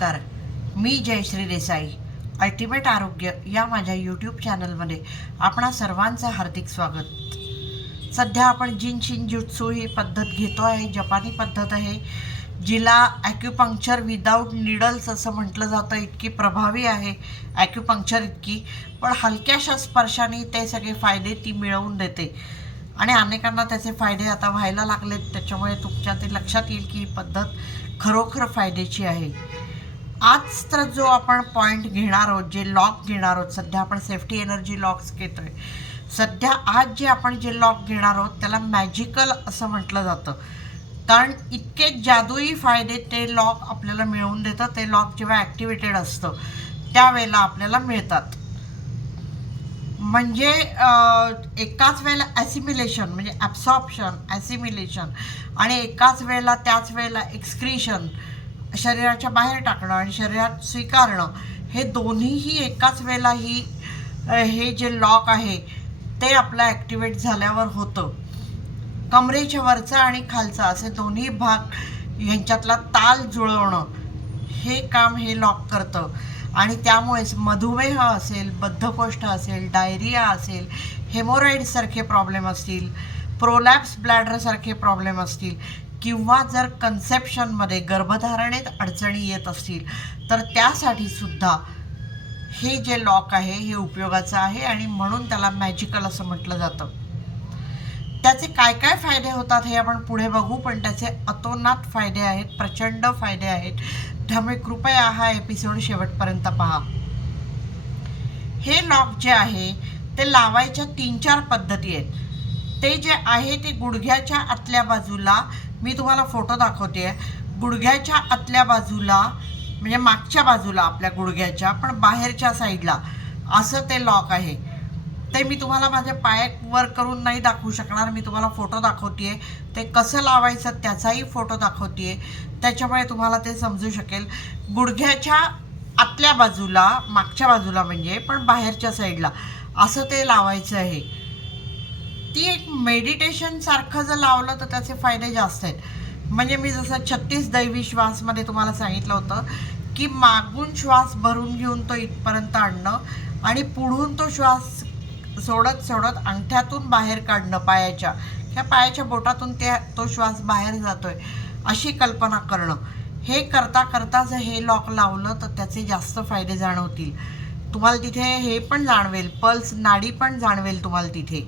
नमस्कार. मी जयश्री देसाई. अल्टिमेट आरोग्य या माझ्या यूट्यूब चॅनलमध्ये आपणा सर्वांचं हार्दिक स्वागत. सध्या आपण जिन शिंजुत्सू ही पद्धत घेतो आहे जपानी पद्धत आहे जिला ॲक्युपंक्चर विदाऊट निडल्स असं म्हटलं जातं इतकी प्रभावी आहे ॲक्युपंक्चर इतकी पण हलक्याशा स्पर्शाने ते सगळे फायदे ती मिळवून देते. आणि अनेकांना त्याचे फायदे आता व्हायला लागलेत त्याच्यामुळे तुमच्या ते लक्षात येईल की ही पद्धत खरोखर फायद्याची आहे. आज तर जो आपण पॉईंट घेणार आहोत जे लॉक घेणार आहोत सध्या आपण सेफ्टी एनर्जी लॉक्स घेतोय. सध्या आज जे आपण जे लॉक घेणार आहोत त्याला मॅजिकल असं म्हटलं जातं. कारण इतके जादुई फायदे ते लॉक आपल्याला मिळवून देतं ते लॉक जेव्हा ॲक्टिवेटेड असतं त्यावेळेला आपल्याला मिळतात. म्हणजे एकाच वेळेला ॲसिमिलेशन म्हणजे ॲब्सॉप्शन ॲसिमिलेशन आणि एकाच वेळेला त्याच वेळेला एक्सक्रिशन शरीराच्या बाहेर टाकणं आणि शरीरात स्वीकारणं हे दोन्हीही एकाच वेळेला ही हे जे लॉक आहे ते आपलं ॲक्टिवेट झाल्यावर होतं. कमरेच्या वरचा आणि खालचा असे दोन्ही भाग ह्यांच्यातला ताल जुळवणं हे काम हे लॉक करतं. आणि त्यामुळेच मधुमेह असेल बद्धकोष्ठ असेल डायरिया असेल हेमोरॉईडसारखे प्रॉब्लेम असतील प्रोलॅप्स ब्लॅडरसारखे प्रॉब्लेम असतील किंवा जर कन्सेप्शनमध्ये गर्भधारणेत अडचणी येत असतील तर त्यासाठी सुद्धा हे जे लॉक आहे हे उपयोगाचं आहे आणि म्हणून त्याला मॅजिकल असं म्हटलं जातं. त्याचे काय काय फायदे होतात हे आपण पुढे बघू पण त्याचे अतोनात फायदे आहेत प्रचंड फायदे आहेत. त्यामुळे कृपया हा एपिसोड शेवटपर्यंत पहा. हे लॉक जे आहे ते लावायच्या तीन चार पद्धती आहेत. ते जे आहे ते गुडघ्याच्या आतल्या बाजूला मी तुम्हाला फोटो दाखवते. गुडघ्याच्या आतल्या बाजूला म्हणजे मागच्या बाजूला आपल्या गुडघ्याच्या पण बाहेरच्या साईडला. असं ते लॉक आहे. ते मी तुम्हाला माझ्या पायावर करून नाही दाखवू शकणार मी तुम्हाला फोटो दाखवते ते कसं लावायचं त्याचाही फोटो दाखवते त्याच्यामुळे तुम्हाला ते समजू शकेल. गुडघ्याच्या आतल्या बाजूला मागच्या बाजूला म्हणजे पण बाहेरच्या साईडला. असं ते लावायचं आहे. ती एक मेडिटेशन सारखं जर लावलं तर त्याचे फायदे जास्त आहेत. म्हणजे मी जसं छत्तीस दैवी श्वासमध्ये तुम्हाला सांगितलं होतं की मागून श्वास भरून घेऊन तो इथपर्यंत आणणं आणि पुढून तो श्वास सोडत सोडत अंगठ्यातून बाहेर काढणं पायाच्या. ह्या पायाच्या बोटातून ते तो श्वास बाहेर जातोय अशी कल्पना करणं. हे करता करता जर हे लॉक लावलं तर त्याचे जास्त फायदे जाणवतील. तुम्हाला तिथे हे पण जाणवेल पल्स नाडी पण जाणवेल तुम्हाला तिथे.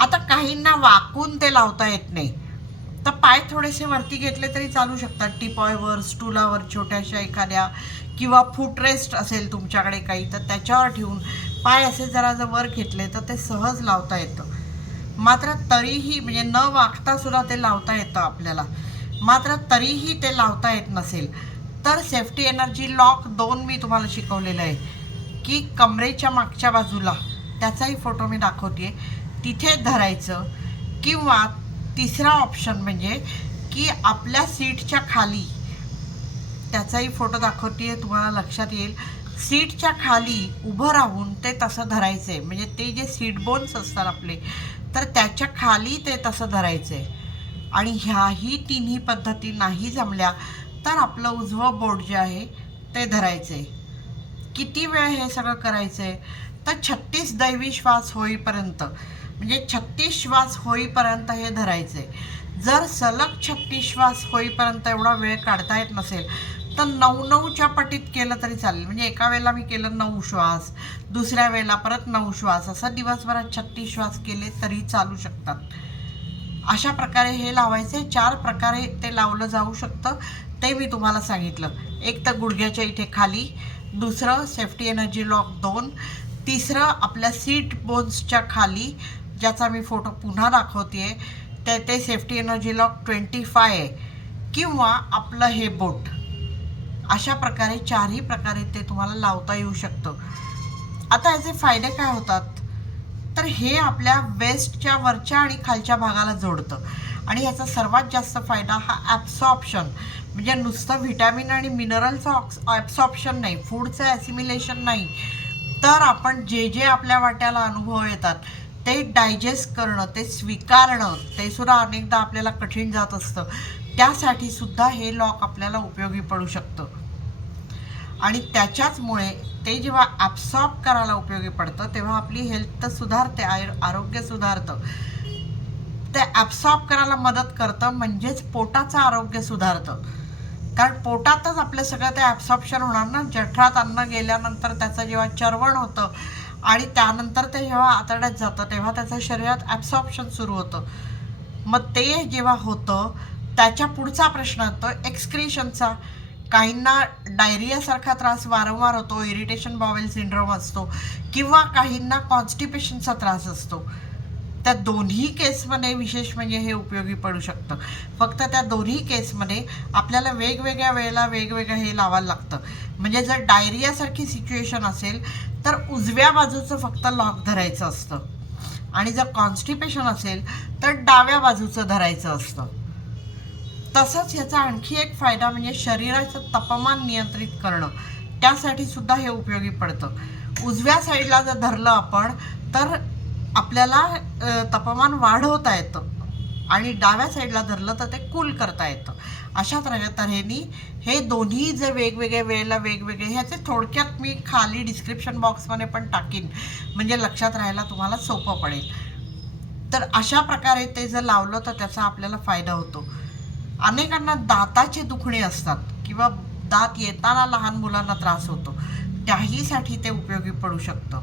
आता काहींना वाकून ते लावता येत नाही. तर पाय थोडेसे वरती घेतले तरी चालू शकतात. टिपॉयवर स्टूलावर छोट्याशा एखाद्या किंवा फुटरेस्ट असेल तुमच्याकडे काही तर त्याच्यावर ठेवून पाय असे जरा जर वर घेतले तर ते सहज लावता येतं. मात्र तरीही म्हणजे न वागता सुद्धा ते लावता येतं आपल्याला. मात्र तरीही ते लावता येत नसेल तर सेफ्टी एनर्जी लॉक दोन मी तुम्हाला शिकवलेलं आहे. की कमरेच्या मागच्या बाजूला त्याचाही फोटो मी दाखवते तिथे धरायचं किंवा तिसरा ऑप्शन म्हणजे की आपल्या सीटच्या खाली त्याचाही फोटो दाखवते तुम्हाला लक्षात येईल. सीटच्या खाली उभं राहून ते तसं धरायचं आहे म्हणजे ते जे सीट बोन्स असतात आपले तर त्याच्याखाली ते तसं धरायचं आहे आणि ह्याही तिन्ही पद्धती नाही जमल्या तर आपलं उजवं बोट जे आहे ते धरायचं आहे किती वेळ हे सगळं करायचं आहे तर छत्तीस दैवी श्वास होईपर्यंत. म्हणजे छत्तीस श्वास होईपर्यंत हे धरायचं. आहे जर सलग छत्तीस श्वास होईपर्यंत एवढा वेळ काढता येत नसेल तर नऊ नऊच्या पटीत केलं तरी चालेल. म्हणजे एका वेळेला मी केलं नऊ श्वास दुसऱ्या वेळेला परत नऊ श्वास असं दिवसभरात छत्तीस श्वास केले तरी चालू शकतात. अशा प्रकारे हे लावायचे. चार प्रकारे ते लावलं जाऊ शकतं ते मी तुम्हाला सांगितलं. एक तर गुडघ्याच्या इथे खाली दुसरं सेफ्टी एनर्जी लॉक दोन तिसरं आपल्या सीट बोन्सच्या खाली ज्याचा मी फोटो पुन्हा दाखवते ते ते safety energy lock twenty five किंवा आपलं हे बोट अशा प्रकारे चारही प्रकारे ते तुम्हाला लावता येऊ शकतं. आता याचे फायदे काय होतात? तर हे आपल्या वेस्टच्या वरच्या आणि खालच्या भागाला जोडतं. आणि ह्याचा सर्वात जास्त फायदा हा ॲब्सॉर्प्शन म्हणजे नुसतं व्हिटॅमिन आणि मिनरलचं ऑक्स ॲब्सॉर्प्शन नाही. फूडचं ॲसिमिलेशन नाही. तर आपण जे जे आपल्या वाट्याला अनुभव येतात ते डायजेस्ट करणं ते स्वीकारणं ते सुद्धा अनेकदा आपल्याला कठीण जात असतं. त्यासाठी सुद्धा हे लॉक आपल्याला उपयोगी पडू शकतं. आणि त्याच्याचमुळे ते जेव्हा ॲब्सॉर्ब करायला उपयोगी पडतं तेव्हा आपली हेल्थ तर सुधारते आय- आरोग्य सुधारतं. ते ॲब्सॉर्ब करायला मदत करतं म्हणजेच पोटाचं आरोग्य सुधारतं. कारण पोटातच आपलं सगळं ते ॲब्सॉर्प्शन होणार ना? जठरात अन्न गेल्यानंतर त्याचं जेव्हा चरवण होतं आणि त्यानंतर ते जेव्हा आतड्यात जातं तेव्हा त्याचं शरीरात ॲब्सॉर्प्शन सुरू होतं. मग ते जेव्हा होतं त्याच्या पुढचा प्रश्न येतो एक्सक्रिशनचा काहींना डायरियासारखा त्रास वारंवार होतो इरिटेशन बॉवेल सिंड्रोम असतो किंवा काहींना कॉन्स्टिपेशनचा त्रास असतो. त्या दोन्ही केसमध्ये विशेष म्हणजे हे उपयोगी पडू शकतं. फक्त त्या दोन्ही केसमध्ये आपल्याला वेगवेगळ्या वेळेला वेगवेगळं हे लावायला लागतं. म्हणजे जर डायरियासारखी सिच्युएशन असेल तर उजव्या बाजूचं फक्त लॉक धरायचं असतं. आणि जर कॉन्स्टिपेशन असेल तर डाव्या बाजूचं धरायचं असतं. तसंच याचा आणखी एक फायदा म्हणजे शरीराचं तापमान नियंत्रित करणं त्यासाठी सुद्धा हे उपयोगी पडतं. उजव्या साईडला जर धरलं आपण तर आपल्याला तापमान वाढवता येतं आणि डाव्या साईडला धरलं तर ते कूल करता येतं. अशा तऱ्हेने हे दोन्ही जे वेगवेगळ्या वेळेला वेगवेगळे ह्याचे थोडक्यात मी खाली डिस्क्रिप्शन बॉक्समध्ये पण टाकीन. म्हणजे लक्षात राहायला तुम्हाला सोपं पडेल. तर अशा प्रकारे ते जर लावलं तर त्याचा आपल्याला फायदा होतो. अनेकांना दाताचे दुखणे असतात किंवा दात येताना लहान मुलांना त्रास होतो. त्याहीसाठी ते उपयोगी पडू शकतं.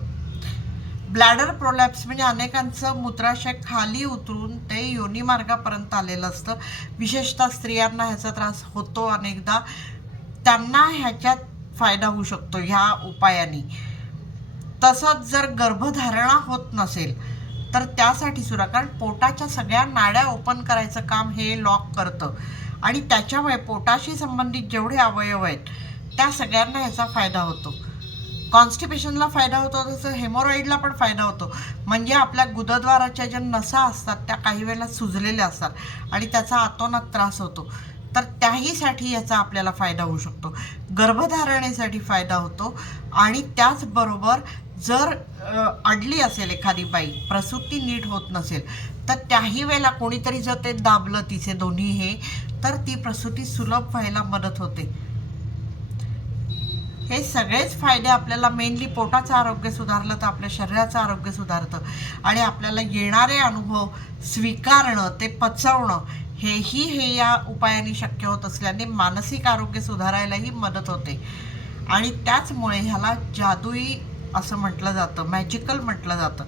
ब्लॅडर प्रोलॅप्स म्हणजे अनेकांचं मूत्राशय खाली उतरून ते योनी मार्गापर्यंत आलेलं असतं. विशेषतः स्त्रियांना ह्याचा त्रास होतो अनेकदा. त्यांना ह्याच्यात फायदा होऊ शकतो ह्या उपायाने. तसंच जर गर्भधारणा होत नसेल तर त्यासाठी सुद्धा कारण पोटाच्या सगळ्या नाड्या ओपन करायचं काम हे लॉक करतं. आणि त्याच्यामुळे पोटाशी संबंधित जेवढे अवयव आहेत त्या सगळ्यांना ह्याचा फायदा होतो. कॉन्स्टिपेशनला फायदा होतो तसं हेमोरॉईडला पण फायदा होतो. म्हणजे आपल्या गुदद्वाराच्या ज्या नसा असतात त्या काही वेळेला सुजलेल्या असतात आणि त्याचा आतोनात त्रास होतो. तर त्याहीसाठी याचा आपल्याला फायदा होऊ शकतो. गर्भधारणेसाठी फायदा होतो आणि त्याचबरोबर जर अडली असेल एखादी बाई प्रसूती नीट होत नसेल तर त्याही वेळेला कोणीतरी जर ते दाबलं तिचे दोन्ही हे तर ती प्रसूती सुलभ व्हायला मदत होते. हे सगळेच फायदे आपल्याला मेनली पोटाचं आरोग्य सुधारलं तर आपल्या शरीराचं आरोग्य सुधारतं. आणि आपल्याला येणारे अनुभव स्वीकारणं ते पचवणं हेही हे या उपायाने शक्य होत असल्याने मानसिक आरोग्य सुधारायलाही मदत होते. आणि त्याचमुळे ह्याला जादुई असं म्हटलं जातं मॅजिकल म्हटलं जातं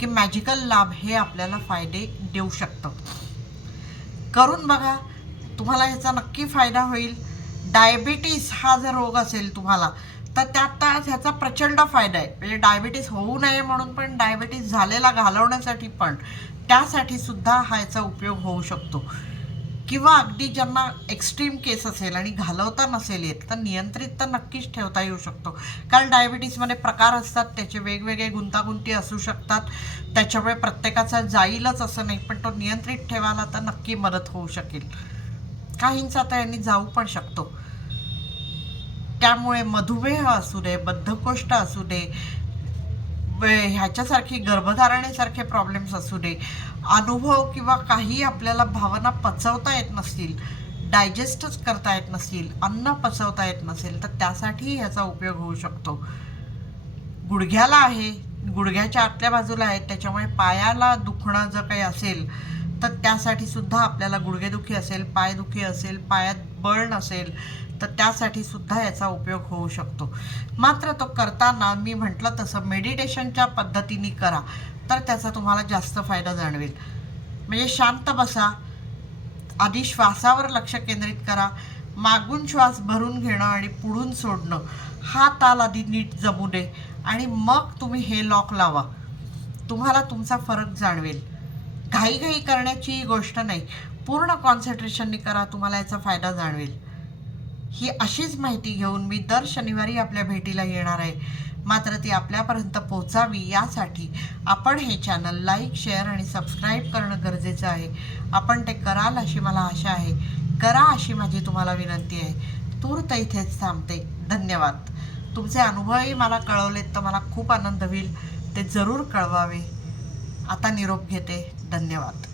की मॅजिकल लाभ हे आपल्याला फायदे देऊ शकतं. करून बघा तुम्हाला ह्याचा नक्की फायदा होईल. डायबिटीस हा जर रोग असेल तुम्हाला तर त्यात ह्याचा प्रचंड फायदा आहे. म्हणजे डायबिटीस होऊ नये म्हणून पण डायबिटीस झालेला घालवण्यासाठी पण त्यासाठी सुद्धा हा याचा उपयोग होऊ शकतो. किंवा अगदी ज्यांना एक्स्ट्रीम केस असेल आणि घालवता नसेल येत तर नियंत्रित तर नक्कीच ठेवता येऊ शकतो. कारण डायबिटीसमध्ये प्रकार असतात त्याचे वेगवेगळे गुंतागुंती असू शकतात. त्याच्यामुळे प्रत्येकाचा जाईलच असं नाही पण तो नियंत्रित ठेवायला तर नक्की मदत होऊ शकेल. काहींचा तर यांनी जाऊ पण शकतो. त्यामुळे मधुमेह असू दे बद्धकोष्ठ असू दे ह्याच्यासारखी गर्भधारणेसारखे प्रॉब्लेम्स असू दे अनुभव किंवा काही आपल्याला भावना पचवता येत नसतील डायजेस्टच करता येत नसतील अन्न पचवता येत नसेल तर त्यासाठी ह्याचा उपयोग होऊ शकतो. गुडघ्याला आहे गुडघ्याच्या आतल्या बाजूला आहे त्याच्यामुळे पायाला दुखणं जर काही असेल तर त्यासाठी सुद्धा आपल्याला गुडघेदुखी असेल पायदुखी असेल पायात बळण असेल तर त्यासाठी सुद्धा याचा उपयोग होऊ शकतो. मात्र तो करताना मी म्हटलं तसं मेडिटेशनच्या पद्धतीने करा तर त्याचा तुम्हाला जास्त फायदा जाणवेल. म्हणजे शांत बसा आधी श्वासावर लक्ष केंद्रित करा मागून श्वास भरून घेणं आणि पुढून सोडणं हा ताल आधी नीट जमू दे आणि मग तुम्ही हे लॉक लावा. तुम्हाला तुमचा फरक जाणवेल. घाईघाई करण्याची गोष्ट नाही. पूर्ण कॉन्सन्ट्रेशनने करा तुम्हाला याचा फायदा जाणवेल. ही अशीच माहिती घेऊन मी दर शनिवारी आपल्या भेटीला येणार आहे. मात्र ती आपल्यापर्यंत पोचावी यासाठी आपण हे चॅनल लाईक शेअर आणि सबस्क्राईब करणं गरजेचं आहे. आपण ते कराल अशी मला आशा आहे. करा अशी माझी तुम्हाला विनंती आहे. तूर्त इथेच थांबते. धन्यवाद. तुमचे अनुभवही मला कळवलेत तर मला खूप आनंद होईल. ते जरूर कळवावे. आता निरोप घेते. धन्यवाद.